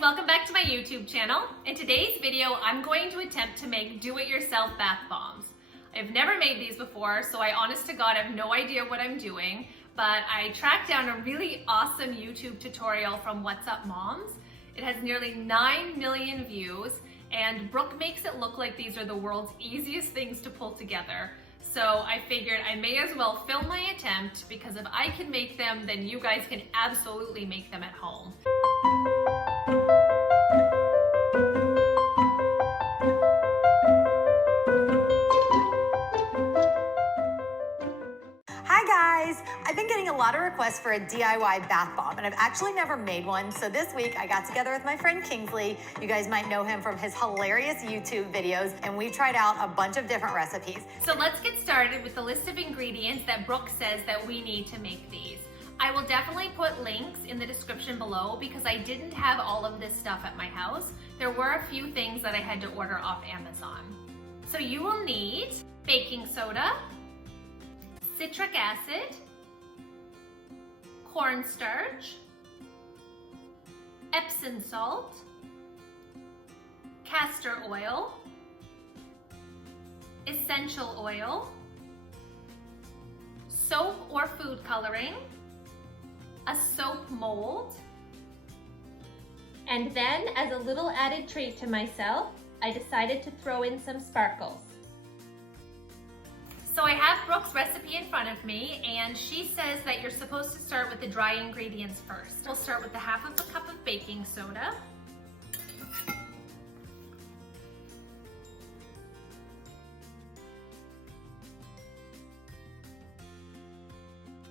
welcome back to my YouTube channel. In today's video, I'm going to attempt to make do-it-yourself bath bombs. I've never made these before, so I honest to God have no idea what I'm doing, but I tracked down a really awesome YouTube tutorial from What's Up Moms. It has nearly 9 million views, and Brooke makes it look like these are the world's easiest things to pull together. So I figured I may as well film my attempt, because if I can make them, then you guys can absolutely make them at home. Hi guys! I've been getting a lot of requests for a DIY bath bomb, and I've actually never made one, so this week I got together with my friend Kingsley. You guys might know him from his hilarious YouTube videos, and we tried out a bunch of different recipes. So let's get started with the list of ingredients that Brooke says that we need to make these. I will definitely put links in the description below because I didn't have all of this stuff at my house. There were a few things that I had to order off Amazon. So you will need baking soda, citric acid, cornstarch, Epsom salt, castor oil, essential oil, soap or food coloring, a soap mold, and then as a little added treat to myself, I decided to throw in some sparkles. So I have Brooke's recipe in front of me, and she says that you're supposed to start with the dry ingredients first. We'll start with the half of a cup of baking soda.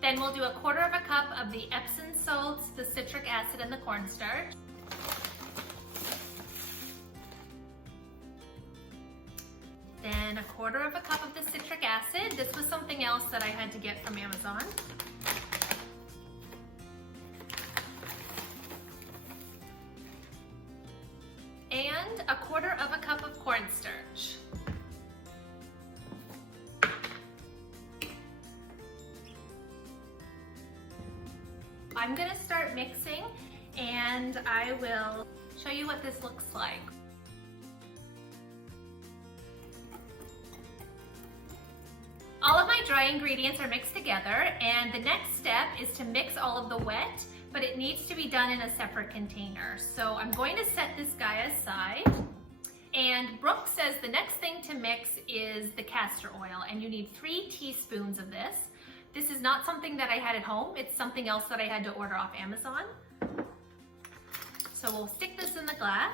Then we'll do a quarter of a cup of the Epsom salts, the citric acid, and the cornstarch. Then a quarter of a cup of the citric acid. This was something else that I had to get from Amazon. And a quarter of a cup of cornstarch. I'm gonna start mixing, and I will show you what this looks like. All of my dry ingredients are mixed together, and the next step is to mix all of the wet, but it needs to be done in a separate container. So I'm going to set this guy aside, and Brooke says the next thing to mix is the castor oil, and you need 3 teaspoons of this. This is not something that I had at home, it's something else that I had to order off Amazon. So we'll stick this in the glass.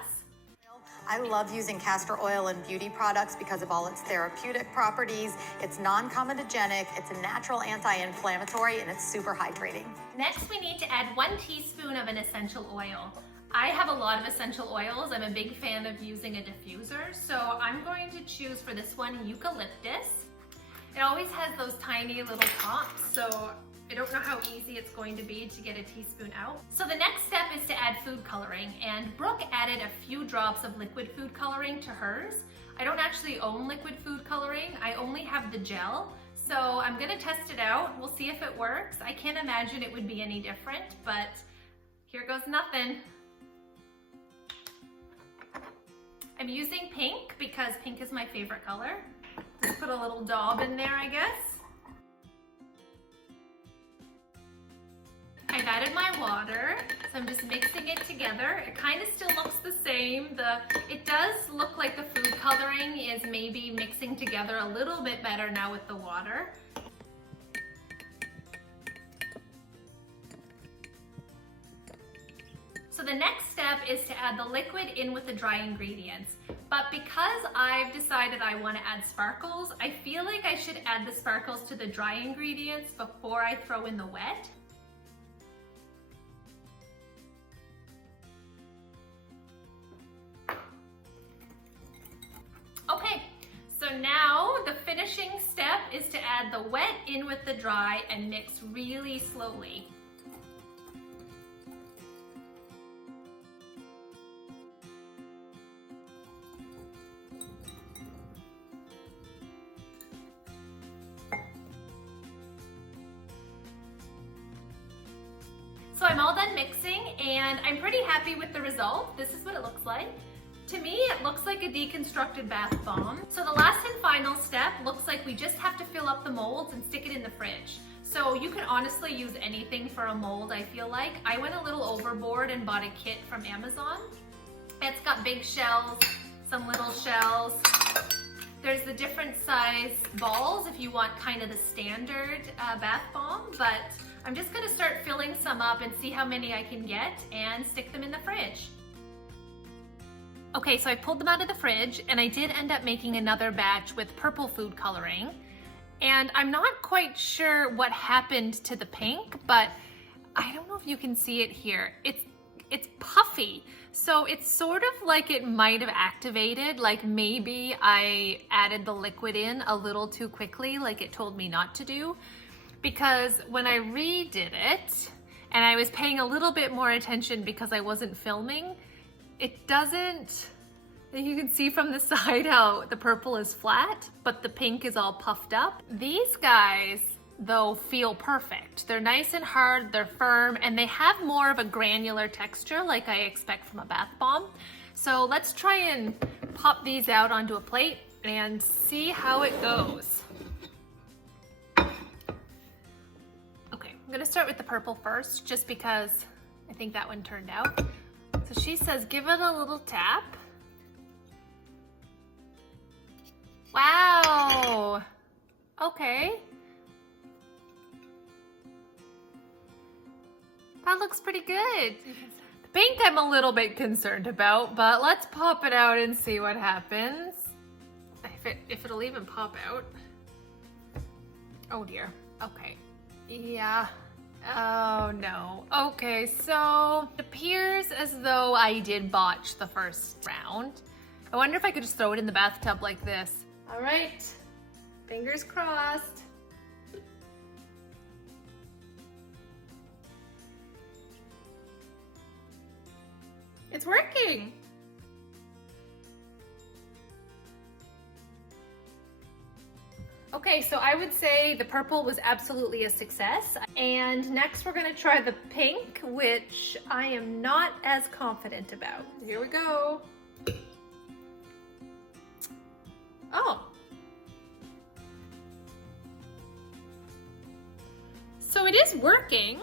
I love using castor oil in beauty products because of all its therapeutic properties. It's non-comedogenic, it's a natural anti-inflammatory, and it's super hydrating. Next, we need to add 1 teaspoon of an essential oil. I have a lot of essential oils. I'm a big fan of using a diffuser, so I'm going to choose for this one eucalyptus. It always has those tiny little tops, so I don't know how easy it's going to be to get a teaspoon out. So the next step is to add food coloring, and Brooke added a few drops of liquid food coloring to hers. I don't actually own liquid food coloring, I only have the gel. So I'm gonna test it out, we'll see if it works. I can't imagine it would be any different, but here goes nothing. I'm using pink because pink is my favorite color. Just put a little daub in there, I guess. I've added my water, so I'm just mixing it together. It kind of still looks the same. It does look like the food coloring is maybe mixing together a little bit better now with the water. So the next step is to add the liquid in with the dry ingredients. But because I've decided I want to add sparkles, I feel like I should add the sparkles to the dry ingredients before I throw in the wet. Okay, so now the finishing step is to add the wet in with the dry and mix really slowly. So I'm all done mixing and I'm pretty happy with the result. This is what it looks like. To me, it looks like a deconstructed bath bomb. So the last and final step looks like we just have to fill up the molds and stick it in the fridge. So you can honestly use anything for a mold, I feel like. I went a little overboard and bought a kit from Amazon. It's got big shells, some little shells. There's the different size balls if you want kind of the standard bath bomb, but I'm just gonna start filling some up and see how many I can get and stick them in the fridge. Okay, so I pulled them out of the fridge and I did end up making another batch with purple food coloring. And I'm not quite sure what happened to the pink, but I don't know if you can see it here. It's puffy. So it's sort of like it might have activated, like maybe I added the liquid in a little too quickly, like it told me not to do. Because when I redid it, and I was paying a little bit more attention because I wasn't filming, it doesn't, you can see from the side how the purple is flat, but the pink is all puffed up. These guys, though, feel perfect. They're nice and hard, they're firm, and they have more of a granular texture like I expect from a bath bomb. So let's try and pop these out onto a plate and see how it goes. Okay, I'm gonna start with the purple first, just because I think that one turned out. So she says, give it a little tap. Wow, okay. That looks pretty good. The pink I'm a little bit concerned about, but let's pop it out and see what happens. If it'll even pop out. Oh dear, okay. Yeah, oh no. Okay, so it appears as though I did botch the first round. I wonder if I could just throw it in the bathtub like this. All right, fingers crossed. It's working. Okay, so I would say the purple was absolutely a success. And next we're gonna try the pink, which I am not as confident about. Here we go. Oh. So it is working.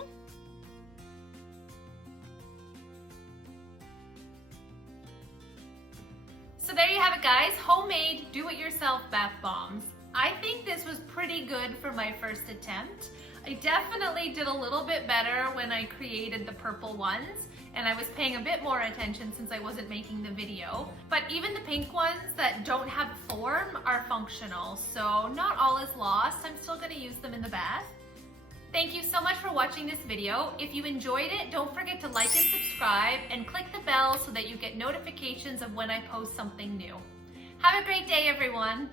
So there you have it, guys. Homemade, do-it-yourself bath bombs. I think this was pretty good for my first attempt. I definitely did a little bit better when I created the purple ones, and I was paying a bit more attention since I wasn't making the video. But even the pink ones that don't have form are functional, so not all is lost. I'm still gonna use them in the bath. Thank you so much for watching this video. If you enjoyed it, don't forget to like and subscribe and click the bell so that you get notifications of when I post something new. Have a great day, everyone.